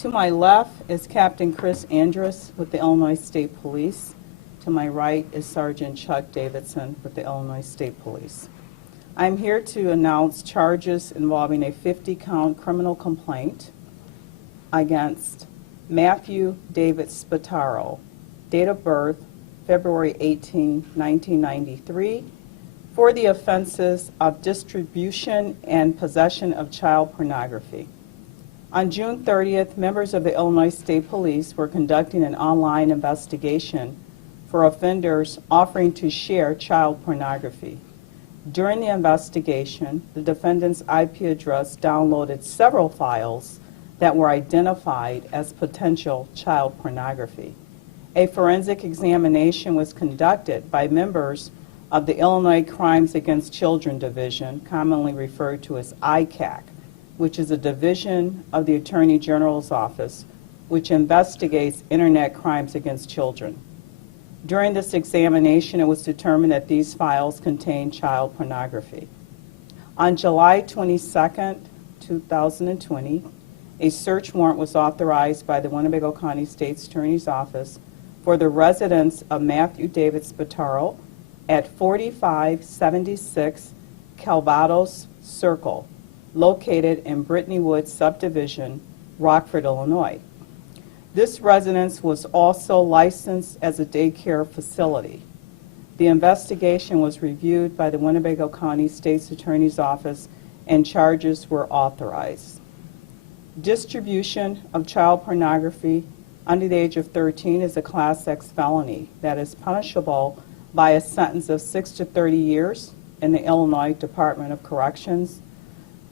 To my left is Captain Chris Andrus with the Illinois State Police. To my right is Sergeant Chuck Davidson with the Illinois State Police. I'm here to announce charges involving a 50-count criminal complaint against Matthew David Spataro, date of birth February 18, 1993, for the offenses of distribution and possession of child pornography. On June 30th, members of the Illinois State Police were conducting an online investigation for offenders offering to share child pornography. During the investigation, the defendant's IP address downloaded several files that were identified as potential child pornography. A forensic examination was conducted by members of the Illinois Crimes Against Children Division, commonly referred to as ICAC, which is a division of the Attorney General's Office, which investigates internet crimes against children. During this examination, it was determined that these files contain child pornography. On July 22, 2020, a search warrant was authorized by the Winnebago County State's Attorney's Office for the residence of Matthew David Spataro at 4576 Calvados Circle, located in Brittany Woods Subdivision, Rockford, Illinois. This residence was also licensed as a daycare facility. The investigation was reviewed by the Winnebago County State's Attorney's Office and charges were authorized. Distribution of child pornography under the age of 13 is a Class X felony that is punishable by a sentence of 6 to 30 years in the Illinois Department of Corrections,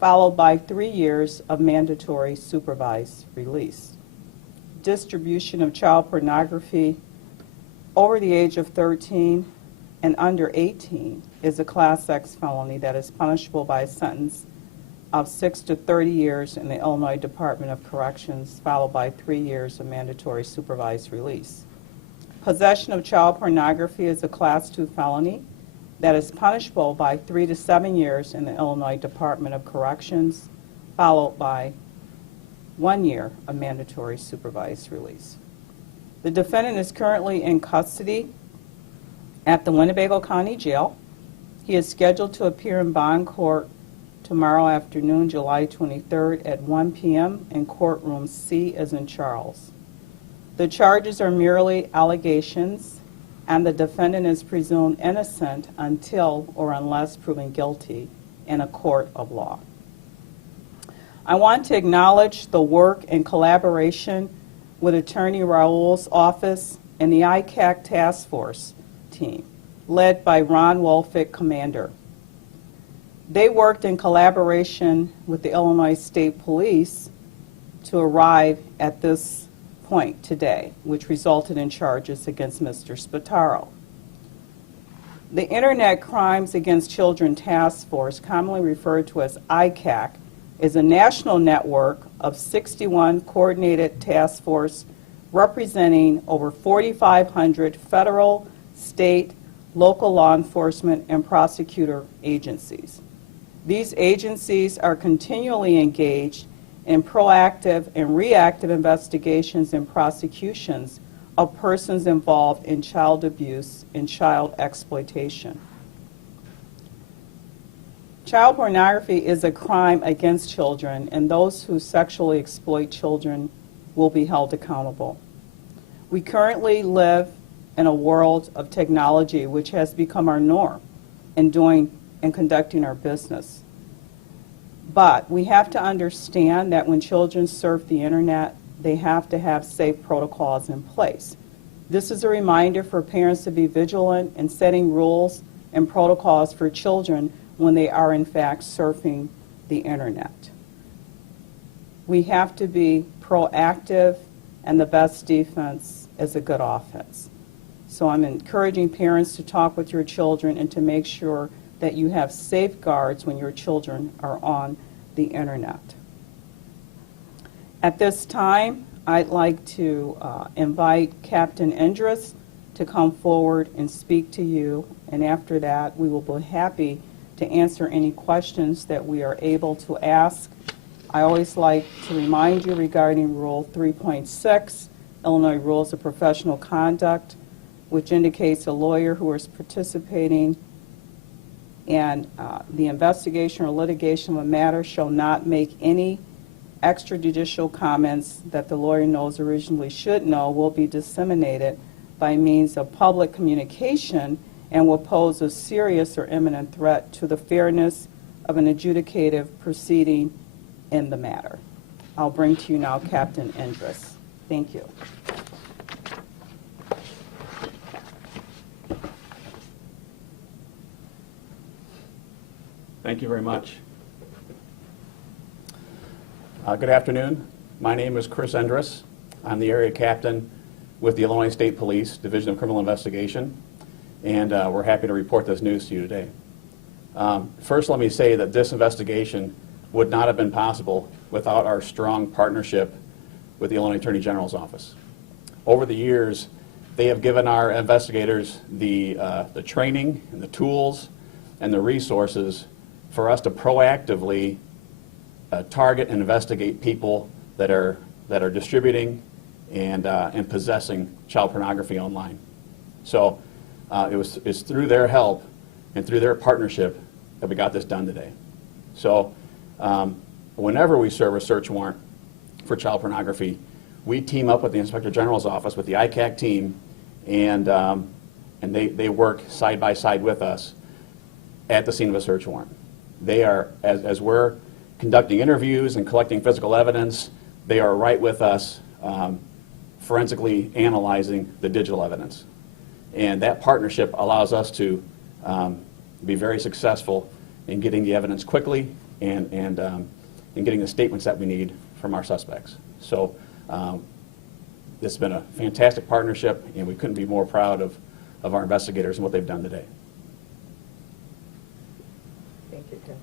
followed by 3 years of mandatory supervised release. Distribution of child pornography over the age of 13 and under 18 is a Class X felony that is punishable by a sentence of 6 to 30 years in the Illinois Department of Corrections, followed by 3 years of mandatory supervised release. Possession of child pornography is a Class II felony that is punishable by 3 to 7 years in the Illinois Department of Corrections, followed by 1 year of mandatory supervised release. The defendant is currently in custody at the Winnebago County Jail. He is scheduled to appear in bond court tomorrow afternoon, July 23rd at 1 p.m. in courtroom C as in Charles. The charges are merely allegations, and the defendant is presumed innocent until or unless proven guilty in a court of law. I want to acknowledge the work and collaboration with Attorney Raoul's office and the ICAC task force team, led by Ron Wolfick, commander. They worked in collaboration with the Illinois State Police to arrive at this point today, which resulted in charges against Mr. Spataro. The Internet Crimes Against Children Task Force, commonly referred to as ICAC, is a national network of 61 coordinated task force representing over 4,500 federal, state, local law enforcement, and prosecutor agencies. These agencies are continually engaged in proactive and reactive investigations and prosecutions of persons involved in child abuse and child exploitation. Child pornography is a crime against children, and those who sexually exploit children will be held accountable. We currently live in a world of technology which has become our norm in doing and conducting our business. But we have to understand that when children surf the internet, they have to have safe protocols in place. This is a reminder for parents to be vigilant in setting rules and protocols for children when they are in fact surfing the internet. We have to be proactive, and the best defense is a good offense. So I'm encouraging parents to talk with your children and to make sure that you have safeguards when your children are on the internet. At this time, I'd like to invite Captain Andrus to come forward and speak to you, and after that we will be happy to answer any questions that we are able to ask I always like to remind you regarding Rule 3.6, Illinois Rules of Professional Conduct, which indicates a lawyer who is participating in the investigation or litigation of a matter shall not make any extrajudicial comments that the lawyer knows or reasonably should know will be disseminated by means of public communication and will pose a serious or imminent threat to the fairness of an adjudicative proceeding in the matter. I'll bring to you now Captain Endress. Thank you. Thank you very much. Good afternoon. My name is Chris Endress. I'm the area captain with the Illinois State Police Division of Criminal Investigation, and we're happy to report this news to you today. First, let me say that this investigation would not have been possible without our strong partnership with the Illinois Attorney General's office. Over the years, they have given our investigators the training and the tools and the resources for us to proactively target and investigate people that are distributing and possessing child pornography online. So it's through their help and through their partnership that we got this done today. So whenever we serve a search warrant for child pornography, we team up with the Inspector General's office, with the ICAC team, and they work side by side with us at the scene of a search warrant. They are, as we're conducting interviews and collecting physical evidence, they are right with us forensically analyzing the digital evidence. And that partnership allows us to be very successful in getting the evidence quickly and getting the statements that we need from our suspects. So this has been a fantastic partnership, and we couldn't be more proud of our investigators and what they've done today. Thank you, Captain.